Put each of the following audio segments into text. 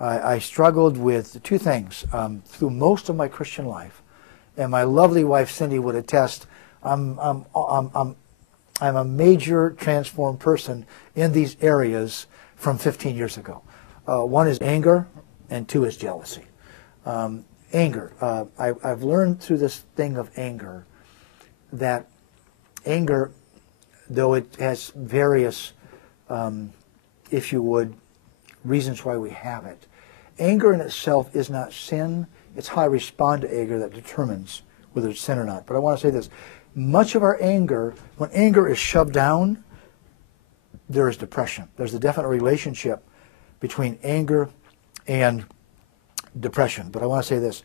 I struggled with two things through most of my Christian life, and my lovely wife Cindy would attest. I'm a major transformed person in these areas from 15 years ago. One is anger, and two is jealousy. Anger. I've learned through this thing of anger that anger, though it has various, if you would, reasons why we have it, anger in itself is not sin. It's how I respond to anger that determines whether it's sin or not. But I want to say this. Much of our anger, when anger is shoved down, there is depression. There's a definite relationship between anger and depression. But I want to say this.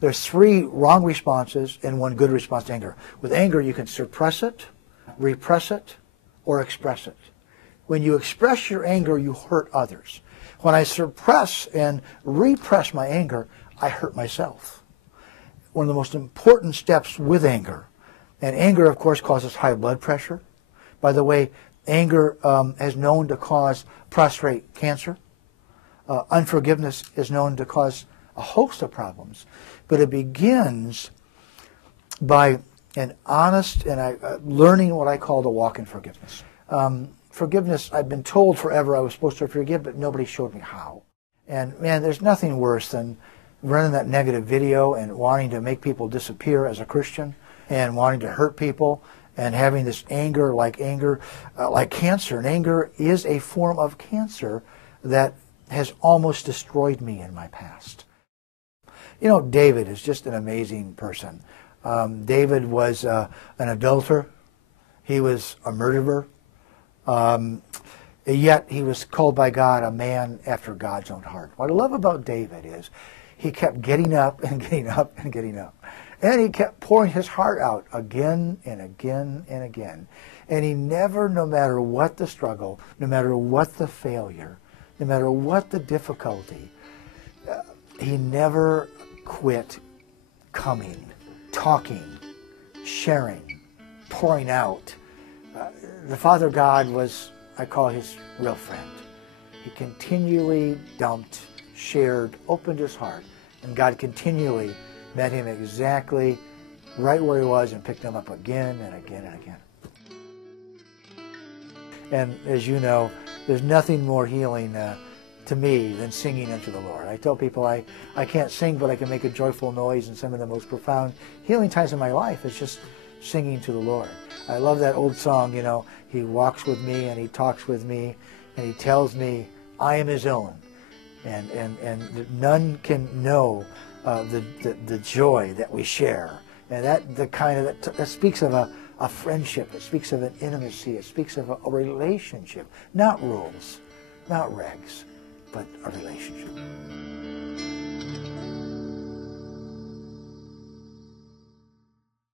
There's 3 wrong responses and 1 good response to anger. With anger, you can suppress it, repress it, or express it. When you express your anger, you hurt others. When I suppress and repress my anger, I hurt myself. One of the most important steps with anger, and anger, of course, causes high blood pressure. By the way, anger is known to cause prostate cancer. Unforgiveness is known to cause a host of problems. But it begins by an honest and learning what I call the walk in forgiveness. Forgiveness, I've been told forever I was supposed to forgive, but nobody showed me how. And man, there's nothing worse than running that negative video and wanting to make people disappear as a Christian and wanting to hurt people and having this anger like cancer. And anger is a form of cancer that has almost destroyed me in my past. You know, David is just an amazing person. David was an adulterer. He was a murderer. Yet he was called by God a man after God's own heart. What I love about David is he kept getting up and getting up and getting up. And he kept pouring his heart out again and again and again. And he never, no matter what the struggle, no matter what the failure, no matter what the difficulty, he never quit coming, talking, sharing, pouring out. The Father God was, I call his real friend. He continually dumped, shared, opened his heart, and God continually met him exactly right where he was and picked him up again and again and again. And as you know, there's nothing more healing to me than singing unto the Lord. I tell people I can't sing, but I can make a joyful noise, and some of the most profound healing times in my life is just singing to the Lord. I love that old song, you know, he walks with me and he talks with me and he tells me I am his own. And none can know the joy that we share. And that speaks of a friendship. It speaks of an intimacy. It speaks of a relationship. Not rules, not regs, but a relationship.